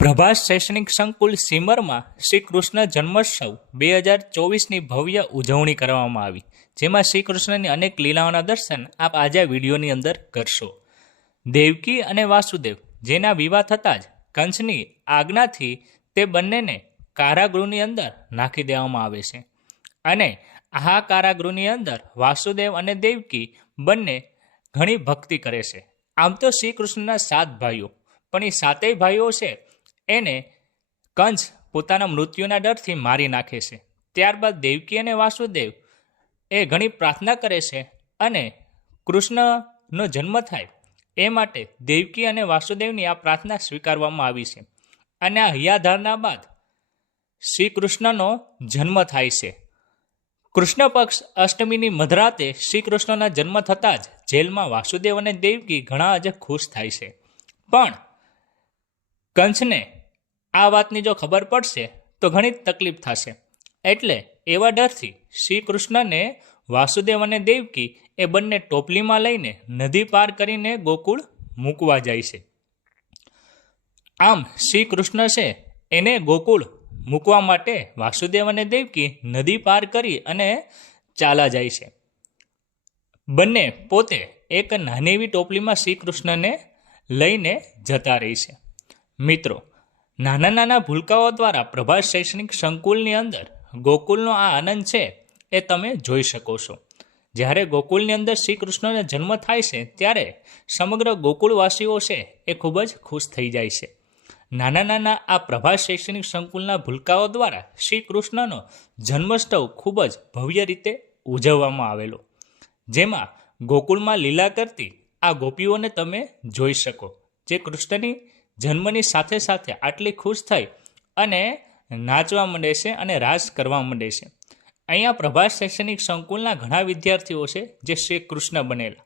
પ્રભાસ શૈક્ષણિક સંકુલ સિમરમાં શ્રી કૃષ્ણ જન્મોત્સવ 2024ની ભવ્ય ઉજવણી કરવામાં આવી, જેમાં શ્રી કૃષ્ણની અનેક લીલાઓના દર્શન આપ આજે આ વિડીયોની અંદર કરશો. દેવકી અને વાસુદેવ જેના વિવાહ થતાં જ કંસની આજ્ઞાથી તે બંનેને કારાગૃહની અંદર નાખી દેવામાં આવે છે અને આ કારાગૃહની અંદર વાસુદેવ અને દેવકી બંને ઘણી ભક્તિ કરે છે. આમ તો શ્રી કૃષ્ણના 7 ભાઈઓ, પણ એ 7 ભાઈઓ છે એને કંસ પોતાના મૃત્યુના ડરથી મારી નાખે છે. ત્યારબાદ દેવકી અને વાસુદેવ એ ઘણી પ્રાર્થના કરે છે અને કૃષ્ણનો જન્મ થાય એ માટે દેવકી અને વાસુદેવની આ પ્રાર્થના સ્વીકારવામાં આવી છે અને આ હૈયાધારણા બાદ શ્રી કૃષ્ણનો જન્મ થાય છે. કૃષ્ણ પક્ષ અષ્ટમીની મધરાતે શ્રી કૃષ્ણના જન્મ થતાં જ જેલમાં વાસુદેવ અને દેવકી ઘણા જ ખુશ થાય છે. પણ કંસને આ વાતની જો ખબર પડશે તો ઘણી તકલીફ થશે, એટલે એવા ડરથી શ્રી કૃષ્ણને વાસુદેવ અને દેવકી એ બંને ટોપલીમાં લઈને નદી પાર કરીને ગોકુળ મૂકવા જાય છે. આમ શ્રી કૃષ્ણ છે એને ગોકુળ મૂકવા માટે વાસુદેવ અને દેવકી નદી પાર કરી અને ચાલા જાય છે. બંને પોતે એક નાની એવી ટોપલીમાં શ્રી કૃષ્ણને લઈને જતા રહી છે. મિત્રો, નાના નાના ભૂલકાઓ દ્વારા પ્રભાસ શૈક્ષણિક સંકુલની અંદર ગોકુલનો આ આનંદ છે એ તમે જોઈ શકો છો. જ્યારે ગોકુલની અંદર શ્રી કૃષ્ણનો જન્મ થાય છે ત્યારે સમગ્ર ગોકુળવાસીઓ છે એ ખૂબ જ ખુશ થઈ જાય છે. નાના નાના આ પ્રભાસ શૈક્ષણિક સંકુલના ભૂલકાઓ દ્વારા શ્રી કૃષ્ણનો જન્મોત્સવ ખૂબ જ ભવ્ય રીતે ઉજવવામાં આવેલો, જેમાં ગોકુળમાં લીલા કરતી આ ગોપીઓને તમે જોઈ શકો, જે કૃષ્ણની જન્મની સાથે સાથે આટલી ખુશ થઈ અને નાચવા માંડે છે અને રાસ કરવા માંડે છે. અહીંયા પ્રભાસ શૈક્ષણિક સંકુલના ઘણા વિદ્યાર્થીઓ છે જે શ્રી કૃષ્ણ બનેલા.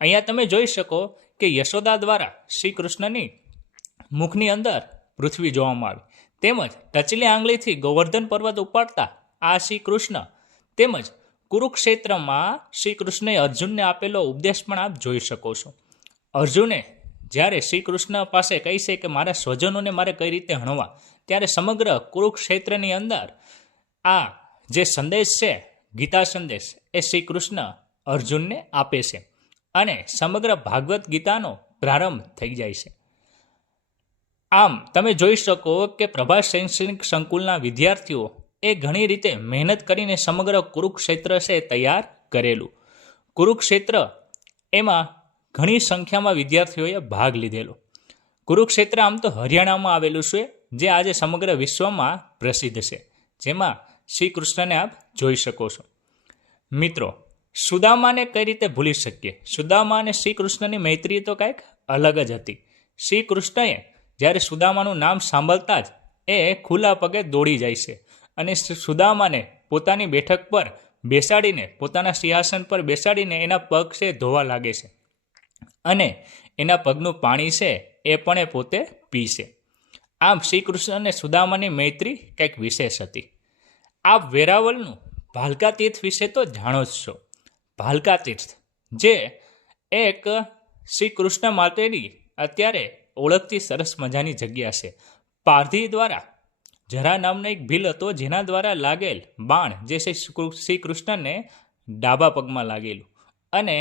અહીંયા તમે જોઈ શકો કે યશોદા દ્વારા શ્રી કૃષ્ણની મુખની અંદર પૃથ્વી જોવામાં આવી, તેમજ ટચલી આંગળીથી ગોવર્ધન પર્વત ઉપાડતા આ શ્રી કૃષ્ણ, તેમજ કુરુક્ષેત્રમાં શ્રી કૃષ્ણએ અર્જુનને આપેલો ઉપદેશ પણ આપ જોઈ શકો છો. અર્જુને જ્યારે શ્રી કૃષ્ણ પાસે કહી છે કે મારા સ્વજનોને મારે કઈ રીતે હણવા, ત્યારે સમગ્ર કુરુક્ષેત્રની અંદર આ જે સંદેશ છે, ગીતા સંદેશ, એ શ્રી કૃષ્ણ અર્જુનને આપે છે અને સમગ્ર ભાગવત ગીતાનો પ્રારંભ થઈ જાય છે. આમ તમે જોઈ શકો કે પ્રભાસ શૈક્ષણિક સંકુલના વિદ્યાર્થીઓ એ ઘણી રીતે મહેનત કરીને સમગ્ર કુરુક્ષેત્ર છે તૈયાર કરેલું. કુરુક્ષેત્ર એમાં ઘણી સંખ્યામાં વિદ્યાર્થીઓએ ભાગ લીધેલો. કુરુક્ષેત્ર આમ તો હરિયાણામાં આવેલું છે, જે આજે સમગ્ર વિશ્વમાં પ્રસિદ્ધ છે, જેમાં શ્રી કૃષ્ણને આપ જોઈ શકો છો. મિત્રો, સુદામાને કઈ રીતે ભૂલી શકીએ? સુદામા અને શ્રી કૃષ્ણની મૈત્રી તો કંઈક અલગ જ હતી. શ્રી કૃષ્ણએ જ્યારે સુદામાનું નામ સાંભળતા જ એ ખુલ્લા પગે દોડી જાય છે અને સુદામાને પોતાની બેઠક પર બેસાડીને, પોતાના સિંહાસન પર બેસાડીને એના પગ છે ધોવા લાગે છે અને એના પગનું પાણી છે એ પણ એ પોતે પીશે. આમ શ્રી કૃષ્ણ અને સુદામાની મૈત્રી કંઈક વિશેષ હતી. આપ વેરાવળનું ભાલકા તીર્થ વિશે તો જાણો જ છો. ભાલકા તીર્થ જે એક શ્રી કૃષ્ણ માટેની અત્યારે ઓળખતી સરસ મજાની જગ્યા છે. પારધી દ્વારા જરા નામનો એક ભીલ હતો, જેના દ્વારા લાગેલ બાણ જે શ્રી કૃષ્ણને ડાબા પગમાં લાગેલું અને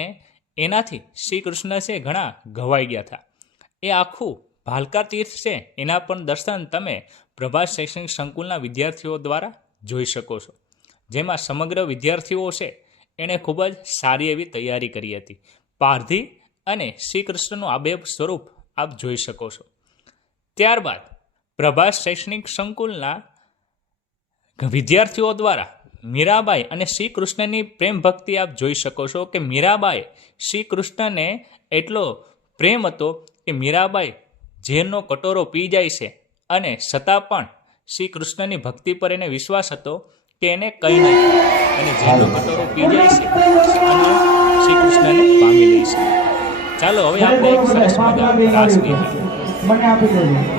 એનાથી શ્રી કૃષ્ણ છે ઘણા ઘવાઈ ગયા હતા. એ આખું ભાલકા તીર્થ છે, એના પણ દર્શન તમે પ્રભાસ શૈક્ષણિક સંકુલના વિદ્યાર્થીઓ દ્વારા જોઈ શકો છો, જેમાં સમગ્ર વિદ્યાર્થીઓ છે એણે ખૂબ જ સારી એવી તૈયારી કરી હતી. પારધી અને શ્રી કૃષ્ણનું આ બે સ્વરૂપ આપ જોઈ શકો છો. ત્યારબાદ પ્રભાસ શૈક્ષણિક સંકુલના વિદ્યાર્થીઓ દ્વારા મીરાબાઈ અને શ્રી કૃષ્ણની પ્રેમ ભક્તિ આપ જોઈ શકો છો કે મીરાબાઈ શ્રી કૃષ્ણને એટલો પ્રેમ હતો કે મીરાબાઈ ઝેરનો કટોરો પી જાય છે અને છતાં પણ શ્રી કૃષ્ણની ભક્તિ પર એને વિશ્વાસ હતો કે એને કંઈ નહીં, અને ઝેરનો કટોરો પી જાય છે અને શ્રી કૃષ્ણને પામી લે છે. ચાલો હવે આપણે એક સરસ મજાનું રાસ ગીત મને આપી દેજો.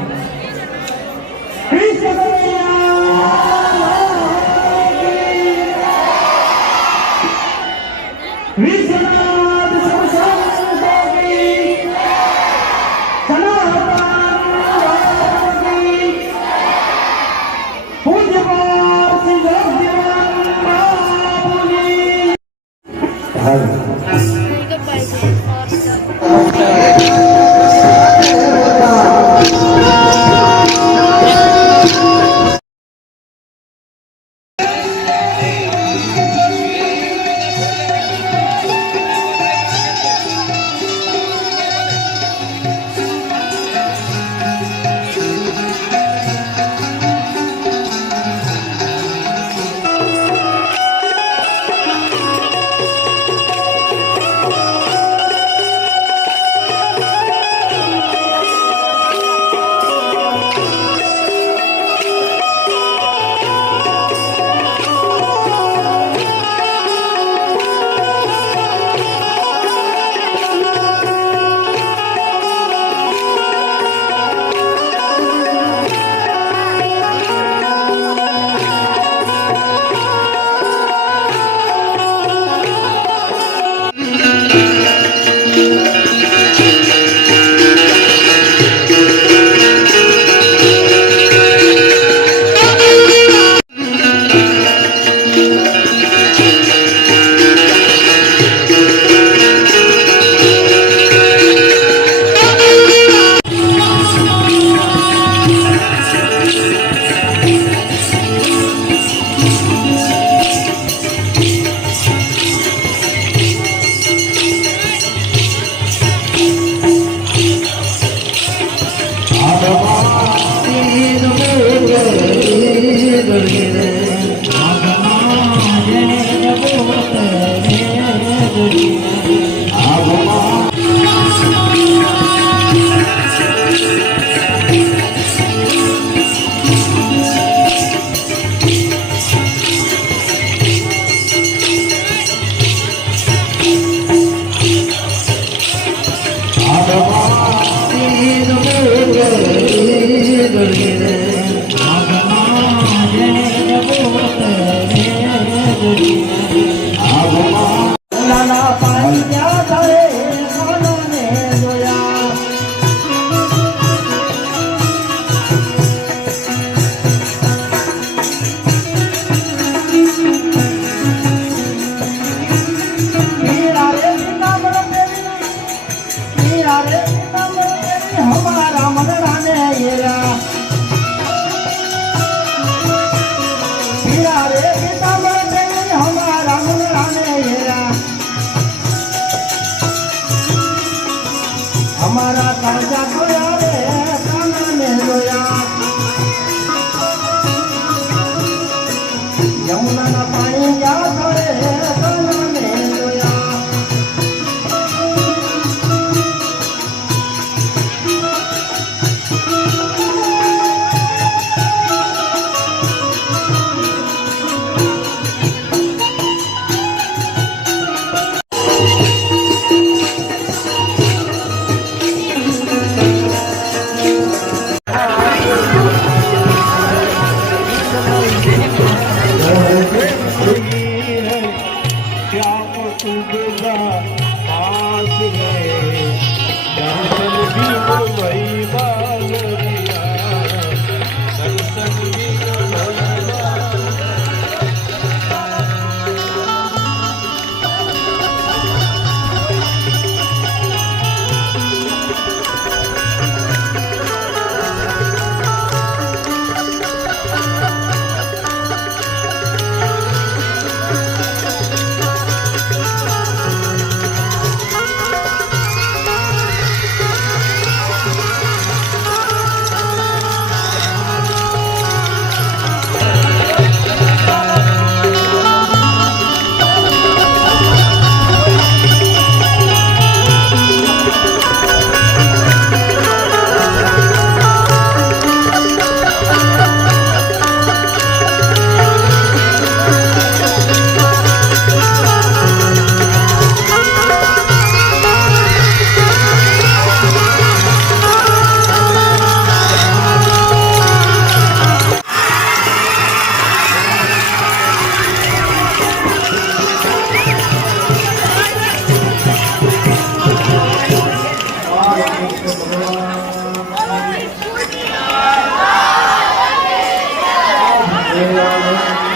हमारा मगराने येरा हीरा रे पीतांबर देवी हमारा मगराने येरा हमारा काजा खोया रे काना ने रोया यमुना ना पानी जा थोड़े काना ने रोया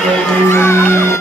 Thank you.